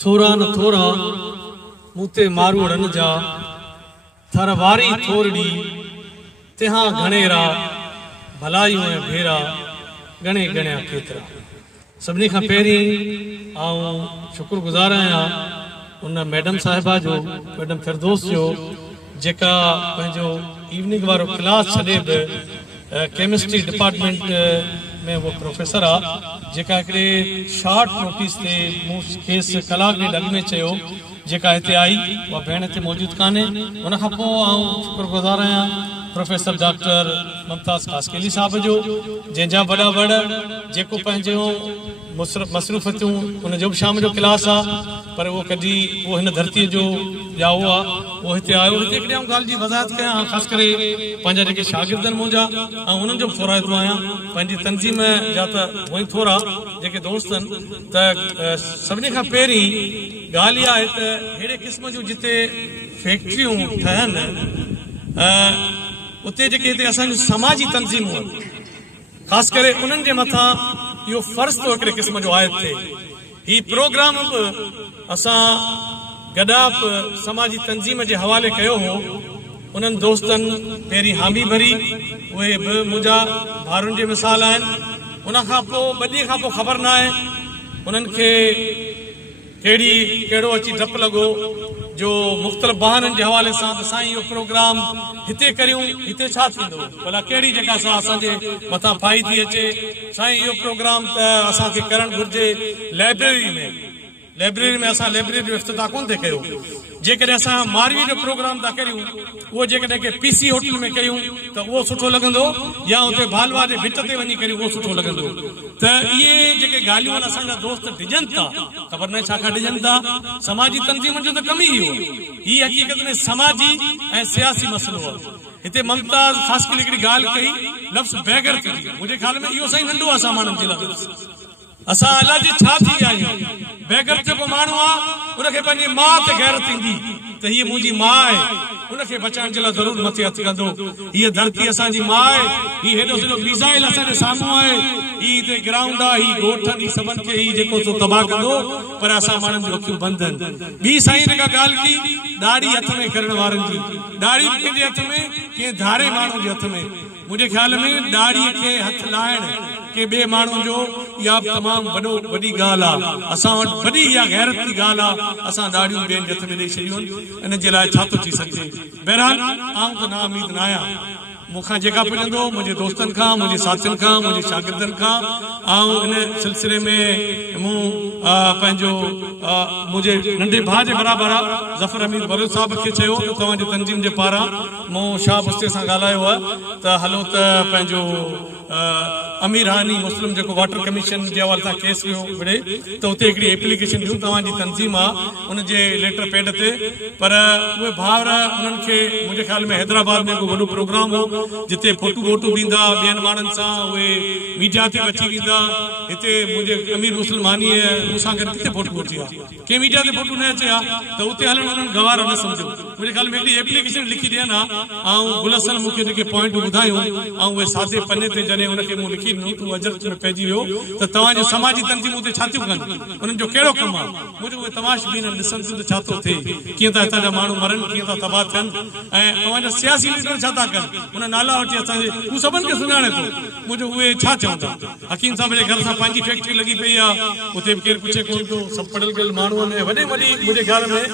थोरा न थोरा मूते मारूड़न जा थर वारी थोरड़ी तिहा घणेरा भलायूं ऐं भेरा गणे गणिया केतिरा। सभिनी खां पहिरीं आऊं शुक्रगुज़ार आहियां उन मैडम साहिबा जो, मैडम फिरदौस जो, जेका पंहिंजो इवनिंग वारो क्लास छॾे बि केमिस्ट्री डिपार्टमेंट में वो प्रोफेसर आहे, जेका हिकिड़े शॉर्ट नोटिस ते मूं खेसि कलाक ॾेढ अॻु में चयो जेका हिते आई उहा भेण हिते मौजूदु कान्हे। उन खां पोइ आऊं शुक्रगुज़ार आहियां प्रोफेसर डॉक्टर मुमताज़ कासकेली साहब जो, जंहिंजा वॾा वॾ जेको पंहिंजो मसरूफ़तियूं उनजो बि शाम जो क्लास आहे, पर उहो कॾहिं उहो हिन धरतीअ जो या उहो आहे उहो हिते आयो। हिते हिकिड़ी आऊं ॻाल्हि जी वज़ाहत कयां, ख़ासि करे पंहिंजा जेके शागिर्दनि मुंहिंजा ऐं उन्हनि जो बि थोराईंदो आहियां, पंहिंजी तनज़ीम जा त उहे थोरा जेके दोस्त आहिनि त सभिनी खां पहिरीं ॻाल्हि इहा आहे त अहिड़े क़िस्म जूं जिते फैक्ट्रियूं ठहनि उते जेके हिते असांजूं समाजी तनज़ीमूं आहिनि, ख़ासि करे उन्हनि जे मथां इहो फ़र्ज़ु थो हिकिड़े क़िस्म जो आयत थिए। हीउ प्रोग्राम बि असां गॾा समाजी तनज़ीम जे हवाले कयो हो। उन्हनि दोस्तनि पहिरीं हामी भरी, उहे बि मुंहिंजा भाउरनि जे मिसाल आहिनि। उनखां पोइ ॿ ॾींहं खां पोइ ख़बर न आहे उन्हनि खे कहिड़ो अची डपु लॻो जो मुख़्तलिफ़ बहाननि जे हवाले सां त साईं इहो प्रोग्राम हिते करियूं, हिते छा थींदो, भला कहिड़ी जॻह सां असांजे मथां फाई थी अचे। साईं इहो प्रोग्राम त असांखे करणु घुरिजे लाइब्रेरी में असां लाइब्रेरी जो इफ़्तिताह कोन थिए कयो। जेकॾहिं असां मारवी जो प्रोग्राम था करियूं उहो जेकॾहिं के PC होटल में कयूं त उहो सुठो लॻंदो, या उते भालवा जे भिट ते वञी करियूं उहो सुठो लॻंदो। त इहे जेके ॻाल्हियूं आहिनि असांजा दोस्त डिॼनि था, ख़बर न छा खां डिॼनि था। समाजी तनज़ीम जो त कम ई इहो, हीअ हक़ीक़त में समाजी ऐं सियासी मसइलो आहे। हिते मुमताज़ ख़ासि करे हिकिड़ी ॻाल्हि कई, लफ़्ज़ बेगर थी, मुंहिंजे ख़्याल में इहो साईं नंढो आहे सामाननि जे लाइ। असां अलाह जी छा थी विया आहियूं, बेगर जेको माण्हू आहे उनखे पंहिंजी माउ ते गैरत ईंदी त हीअ मुंहिंजी माउ आहे, उनखे बचाइण जे लाइ ज़रूरु मथे हथु कंदो। हीअ धरती असांजी माउ आहे, हीअ हेॾो सॼो मिसाइल असांजे साम्हूं आहे, हीअ हिते ग्राउंड आहे, हीअ ॻोठनि ही सभिनि खे हीअ जेको सो तबाह कंदो, पर असां माण्हुनि जूं अखियूं बंदि आहिनि। ॿी साईं जेका ॻाल्हि की ॾाढ़ी हथ में करण वारनि जी, ॾाढ़ी कंहिंजे हथ में, कंहिं धारे माण्हू जे हथ में। मुंहिंजे ख़्याल में ॾाढ़ीअ खे हथु लाहिण के ॿिए माण्हू जो इहा तमामु वॾी ॻाल्हि आहे। असां वटि वॾी इहा गैरत जी ॻाल्हि आहे, असां ॾाढ़ियूं ॿियनि जे हथ में ॾेई छॾियूं आहिनि। इन जे लाइ छा थो थी सघे। बहरहाल आऊं त ना उमीद न आहियां, मूंखां जेका पुॼंदो मुंहिंजे दोस्तनि खां, मुंहिंजे साथियुनि खां, मुंहिंजे शागिर्दनि खां, ऐं इन सिलसिले में मूं पंहिंजो मुंहिंजे नंढे भाउ जे बराबरि आहे ज़फ़र अमीर बलोच साहिब खे चयो त तव्हांजी तनज़ीम जे पारां मूं शाह बुस्ते सां ॻाल्हायो आहे त हलो त पंहिंजो अमीर हानी मुस्लिम जेको वाटर कमीशन जे हवाले सां केस वियो विड़े त उते हिकिड़ी एप्लीकेशन ॾियूं, तव्हांजी तनज़ीम आहे उनजे लेटर पैड ते। पर उहे भाउर उन्हनि खे मुंहिंजे ख़्याल में हैदराबाद में को वॾो प्रोग्राम हो जिते फोटू वोटू ॾींदा ॿियनि माण्हुनि सां, उहे मीडिया ते अची वेंदा। हिते मुंहिंजे अमीर मुस्लिम हानी मूंसां गॾु किथे फोटू वठी आहे, कंहिं मीडिया ते फोटू न अचे हा त उते हलणु उन्हनि गवार न सम्झो। मुंहिंजे ख़्याल में हिकिड़ी एप्लीकेशन लिखी ॾियनि हा, ऐं गुलसन मूंखे जेके पॉइंटूं ॿुधायूं ऐं उहे सादे पने ते जॾहिं उनखे मूं लिखी ॾिनो तूं अजर में पइजी वियो त तव्हांजो समाजी तनज़ीमूं उते छा थियूं कनि, उन्हनि जो कहिड़ो कमु आहे। मुंहिंजो उहे तमाशबीन ॾिसनि थियूं त छा थो थिए, कीअं था हितां जा माण्हू मरनि, कीअं था तबाह थियनि, ऐं तव्हांजा सियासी लीडर छा था कनि, उन नाला वठी असांजे हू सभिनि खे सुञाणे थो। मुंहिंजो उहे छा चवंदा, हकीम साहिब जे घर सां पंहिंजी फैक्ट्री लॻी पई आहे, उते बि केरु पुछे कोन थो, सभु पढ़ियल गढ़ियल माण्हू आहिनि। वॾे वॾी मुंहिंजे ख़्याल में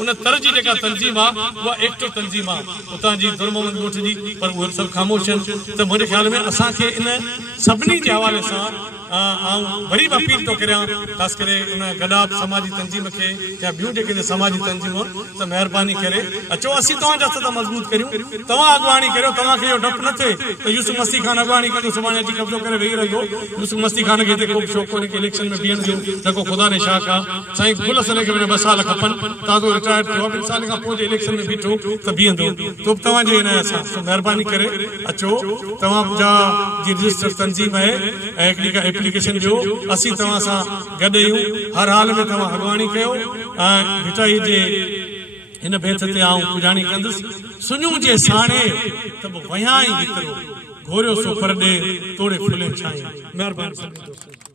उन तरह जी जेका तनज़ीम आहे उहा एक्टिव तनज़ीम आहे उतां जी दुरमोहम्मद ॻोठ जी, पर उहे सभु ख़ामोश आहिनि। त मुंहिंजे ख़्याल में असांखे इन सभिनी जे हवाले सां आऊं वरी बि अपील थो करियां, ख़ासि करे उन गॾा समाजी तनज़ीम खे या ॿियूं जेके समाजी तनज़ीमूं त महिरबानी करे अचो, असीं तव्हांजा हथ था मज़बूत करियूं, तव्हां अॻुवाणी करियो। तव्हांखे इहो डपु न थिए त यूसुफ मस्ती ख़ान अॻुवाणी कंदो, सुभाणे अची कब्ज़ो करे वेही रहियो। यूसुफ मस्ती ख़ान खे हिते को शौक़ु कोन्हे की इलेक्शन में बीहण जो, जेको ख़ुदा ने शाख आहे। साईं गुल सन खे 2 साल खपनि, तव्हां रिटायर थियो 2 साल खां पोइ जे इलेक्शन में बीठो त बीहंदो, तो तव्हांजे हिन सां महिरबानी करे अचो। तव्हांजा जी रजिस्टर तनज़ीम आहे ऐं हिकिड़ी का एप्लीकेशन ॾियो, असीं तव्हां सां गॾु आहियूं, हर हाल में तव्हां अॻुवाणी कयो। ऐं भिटाई जे हिन भेत ते आऊं पुॼाणी कंदुसि, सुञूं जे साणे त वयां ई हिकिड़ो घोरियो सो परॾे तोड़े फुले छाई। महिरबानी।